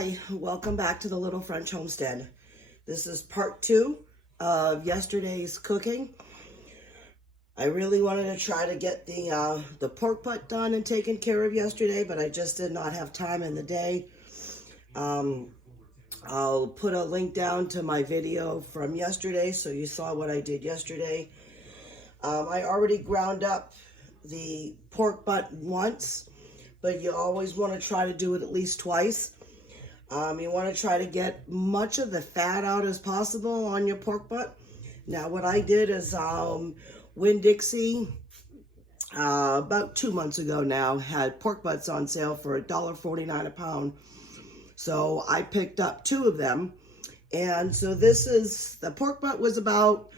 Hi, welcome back to the Little French Homestead. This is part 2 of yesterday's cooking. I really wanted to try to get the pork butt done and taken care of yesterday, but I just did not have time in the day. I'll put a link down to my video from yesterday so you saw what I did yesterday. I already ground up the pork butt once, but you always want to try to do it at least twice. You want to try to get much of the fat out as possible on your pork butt. Now what I did is Winn-Dixie about 2 months ago now had pork butts on sale for $1.49 a pound. So I picked up 2 of them, and so the pork butt was about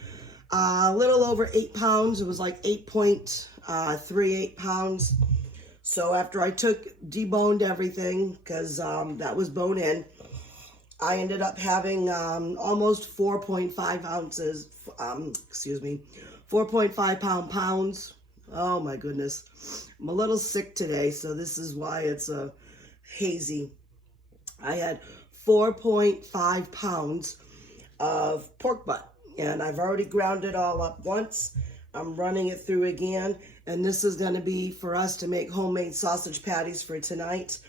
a little over 8 pounds. It was like 8.38 pounds. So after I deboned everything, because that was bone in, I ended up having almost 4.5 ounces, 4.5 pounds. Oh my goodness. I'm a little sick today, so this is why it's hazy. I had 4.5 pounds of pork butt, and I've already ground it all up once. I'm running it through again, and this is going to be for us to make homemade sausage patties for tonight.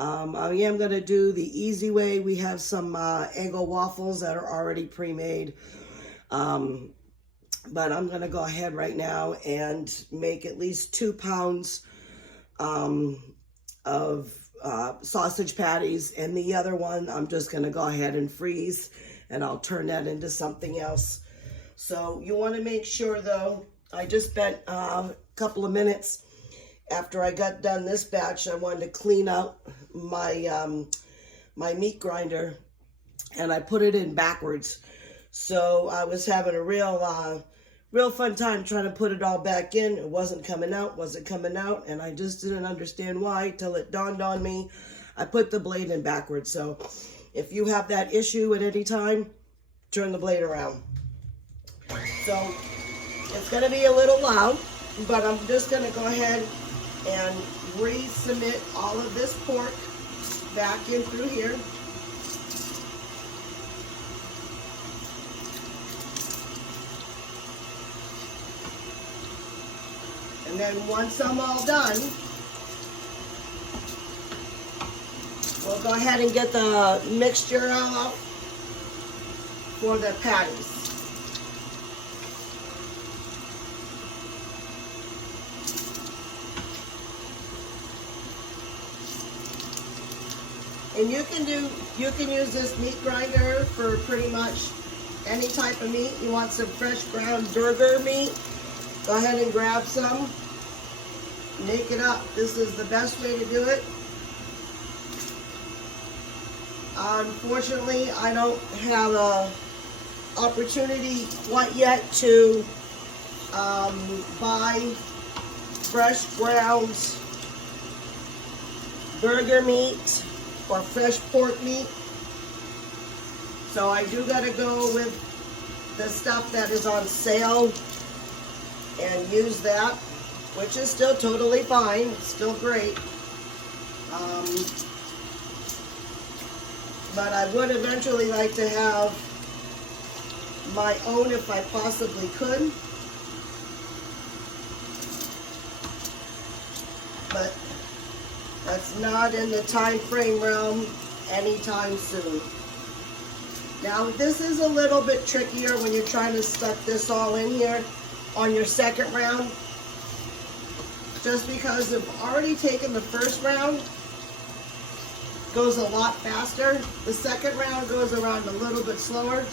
I am going to do the easy way. We have some Eggo waffles that are already pre-made, but I'm going to go ahead right now and make at least 2 pounds of sausage patties, and the other one I'm just going to go ahead and freeze, and I'll turn that into something else. So you want to make sure, though, I just spent a couple of minutes after I got done this batch. I wanted to clean out my my meat grinder, and I put it in backwards. So I was having a real fun time trying to put it all back in. It wasn't coming out, and I just didn't understand why till it dawned on me. I put the blade in backwards. So if you have that issue at any time, turn the blade around. So it's going to be a little loud, but I'm just going to go ahead and resubmit all of this pork back in through here. And then once I'm all done, we'll go ahead and get the mixture all out for the patties. And you can use this meat grinder for pretty much any type of meat. You want some fresh ground burger meat, go ahead and grab some. Make it up. This is the best way to do it. Unfortunately, I don't have a opportunity quite yet to buy fresh ground burger meat or fresh pork meat. So I do gotta go with the stuff that is on sale and use that, which is still totally fine. It's still great. But I would eventually like to have my own if I possibly could. But that's not in the time frame realm anytime soon. Now this is a little bit trickier when you're trying to stuff this all in here on your second round. Just because I've already taken the first round, goes a lot faster. The second round goes around a little bit slower.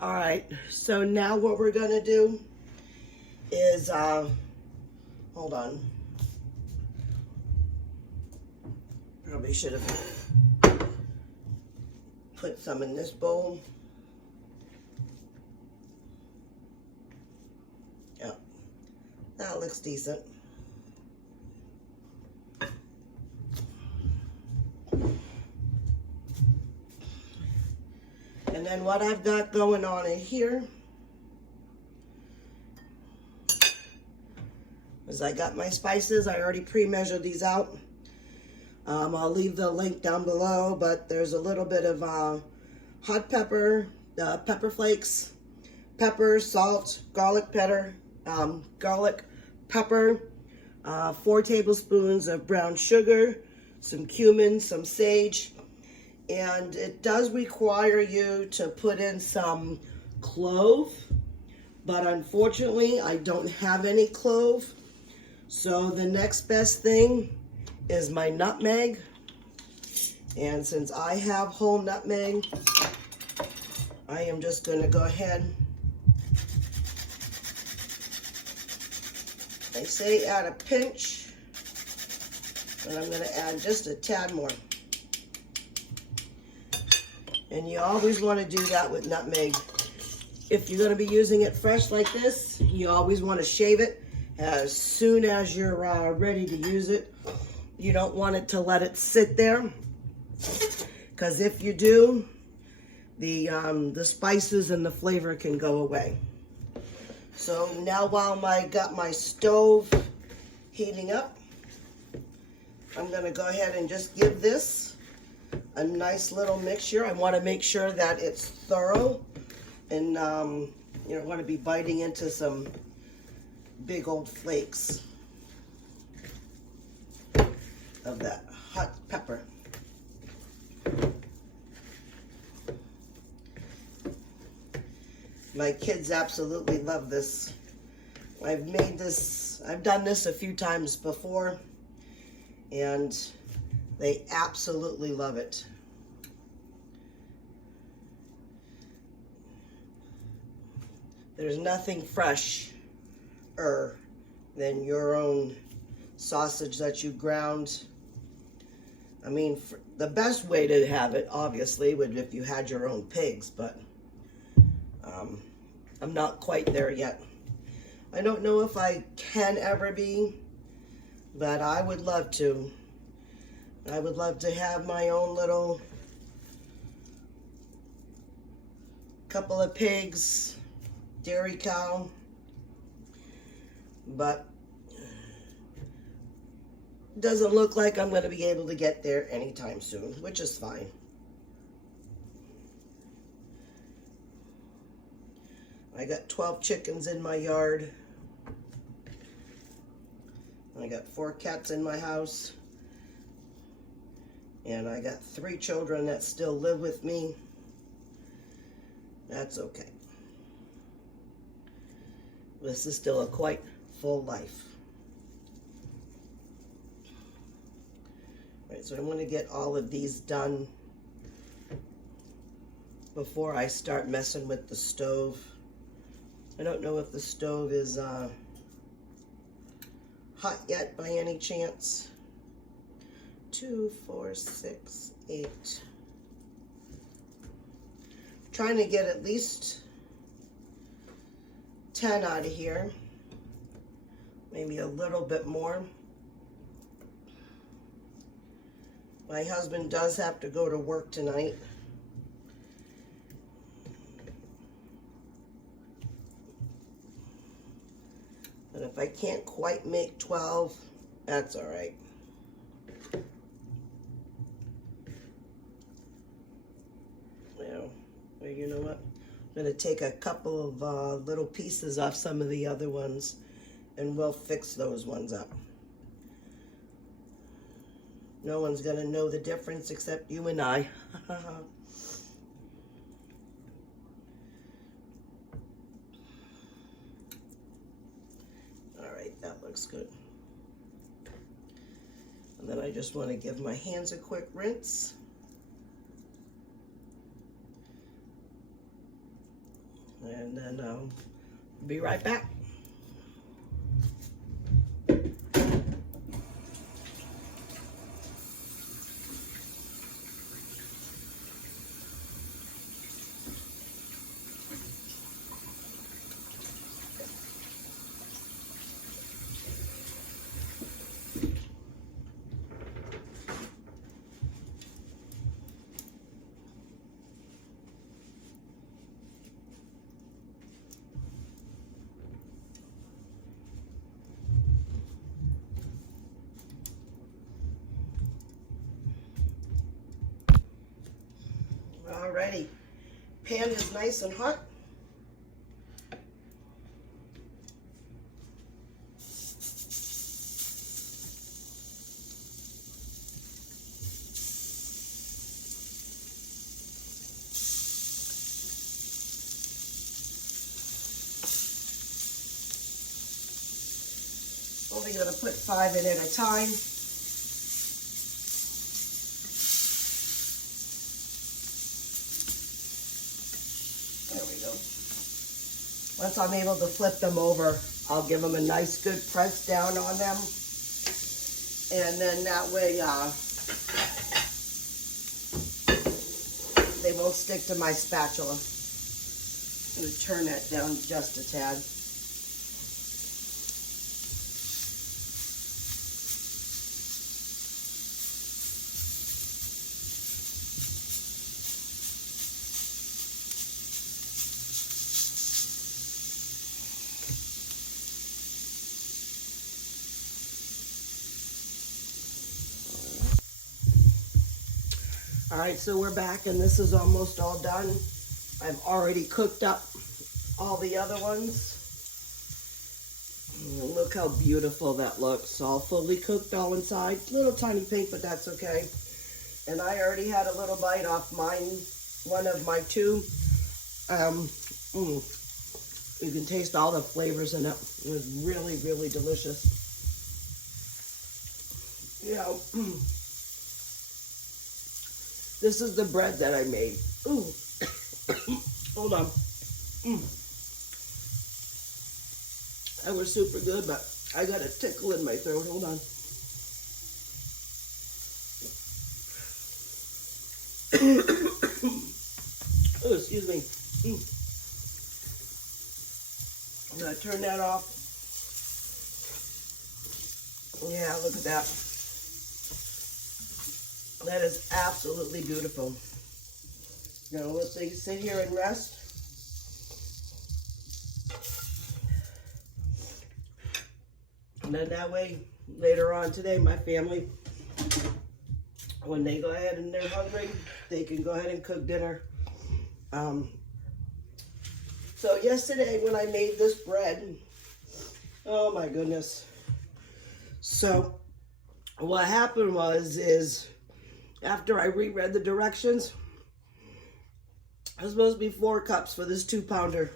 All right, so now what we're gonna do is, hold on. Probably should have put some in this bowl. Yeah, that looks decent. And then what I've got going on in here is I got my spices. I already pre-measured these out. I'll leave the link down below, but there's a little bit of hot pepper, pepper flakes, pepper, salt, garlic pepper, 4 tablespoons of brown sugar, some cumin, some sage, and it does require you to put in some clove, but unfortunately I don't have any clove. So the next best thing is my nutmeg, and since I have whole nutmeg, I am just going to go ahead. I say add a pinch, but I'm going to add just a tad more. And you always want to do that with nutmeg. If you're going to be using it fresh like this, you always want to shave it as soon as you're ready to use it. You don't want it to let it sit there, because if you do, the spices and the flavor can go away. So now while I got my stove heating up, I'm going to go ahead and just give this a nice little mixture. I want to make sure that it's thorough, and you don't want to be biting into some big old flakes of that hot pepper. My kids absolutely love this. I've done this a few times before, and they absolutely love it. There's nothing fresher than your own sausage that you ground. I mean, the best way to have it, obviously, would if you had your own pigs, but I'm not quite there yet. I don't know if I can ever be, but I would love to. I would love to have my own little couple of pigs, dairy cow, but doesn't look like I'm going to be able to get there anytime soon, which is fine. I got 12 chickens in my yard. I got 4 cats in my house. And I got 3 children that still live with me. That's okay. This is still a quite full life. All right, so I want to get all of these done before I start messing with the stove. I don't know if the stove is hot yet by any chance. 2, 4, 6, 8. Trying to get at least 10 out of here. Maybe a little bit more. My husband does have to go to work tonight. And if I can't quite make 12, that's all right. Well, you know what? I'm going to take a couple of little pieces off some of the other ones, and we'll fix those ones up. No one's going to know the difference except you and I. That looks good. And then I just want to give my hands a quick rinse. And then be right back. Alrighty, pan is nice and hot. Only going to put 5 in at a time. There we go. Once I'm able to flip them over, I'll give them a nice good press down on them. And then that way they won't stick to my spatula. I'm going to turn that down just a tad. All right, so we're back, and this is almost all done. I've already cooked up all the other ones. Look how beautiful that looks. All fully cooked all inside. Little tiny pink, but that's okay. And I already had a little bite off mine, one of my two. You can taste all the flavors in it. It was really, really delicious. Yeah. This is the bread that I made. Ooh. Hold on. That was super good, but I got a tickle in my throat. Hold on. Oh, excuse me. I'm gonna turn that off. Yeah, look at that. That is absolutely beautiful. Now let these sit here and rest. And then that way, later on today, my family, when they go ahead and they're hungry, they can go ahead and cook dinner. So yesterday when I made this bread, oh my goodness. So what happened is after I reread the directions, it was supposed to be 4 cups for this 2-pounder.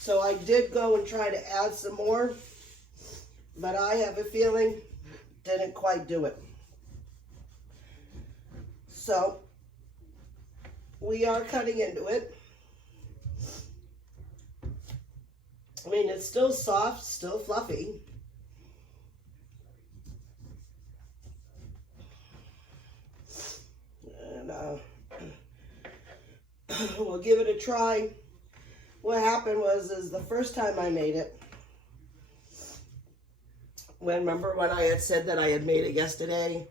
So I did go and try to add some more, but I have a feeling didn't quite do it. So we are cutting into it. I mean, it's still soft, still fluffy. And we'll give it a try. What happened is the first time I made it, remember when I had said that I had made it yesterday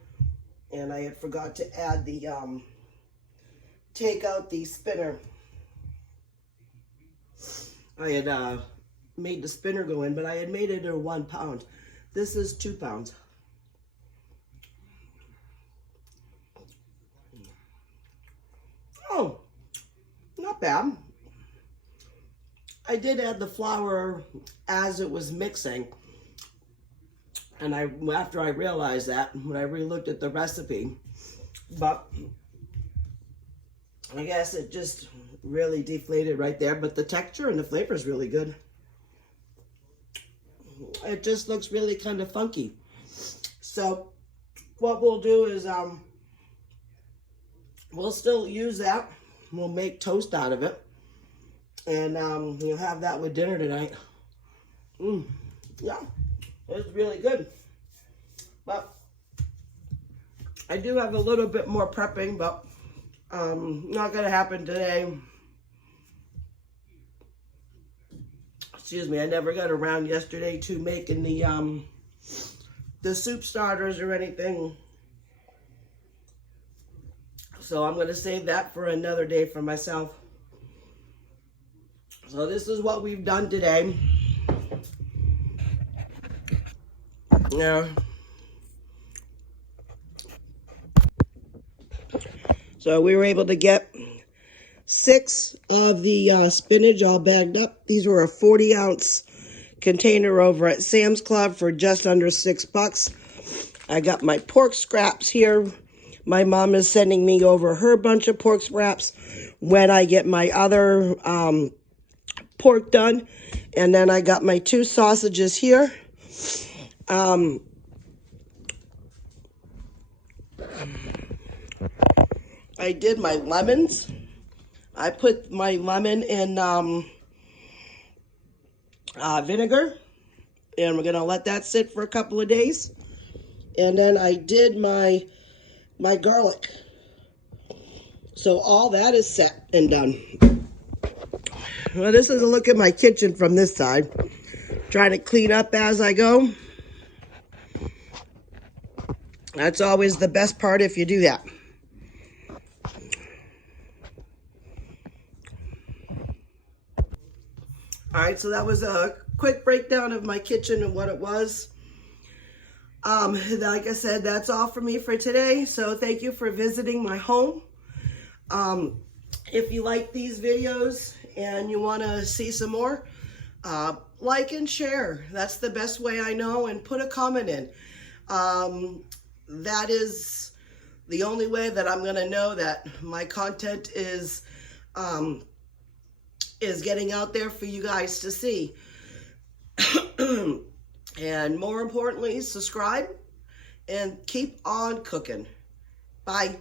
and I had forgot to add the, take out the spinner. I had made the spinner go in, but I had made it at 1 pound. This is 2 pounds. Oh, not bad. I did add the flour as it was mixing. And after I realized that, when I re-looked at the recipe, but I guess it just really deflated right there. But the texture and the flavor is really good. It just looks really kind of funky. So what we'll do is we'll still use that. We'll make toast out of it. And you'll have that with dinner tonight. Yeah, it's really good. But I do have a little bit more prepping, but not gonna happen today. Excuse me, I never got around yesterday to making the soup starters or anything. So I'm gonna save that for another day for myself. So this is what we've done today. Yeah. So we were able to get 6 of the spinach all bagged up. These were a 40-ounce container over at Sam's Club for just under $6. I got my pork scraps here. My mom is sending me over her bunch of pork scraps when I get my other pork done. And then I got my 2 sausages here. I did my lemons. I put my lemon in vinegar, and we're gonna let that sit for a couple of days. And then I did my garlic. So all that is set and done. Well, this is a look at my kitchen from this side. Trying to clean up as I go. That's always the best part if you do that. All right, so that was a quick breakdown of my kitchen and what it was. Like I said, that's all for me for today. So thank you for visiting my home. If you like these videos and you want to see some more, like and share. That's the best way I know, and put a comment in. That is the only way that I'm going to know that my content is getting out there for you guys to see. And more importantly, subscribe and keep on cooking. Bye.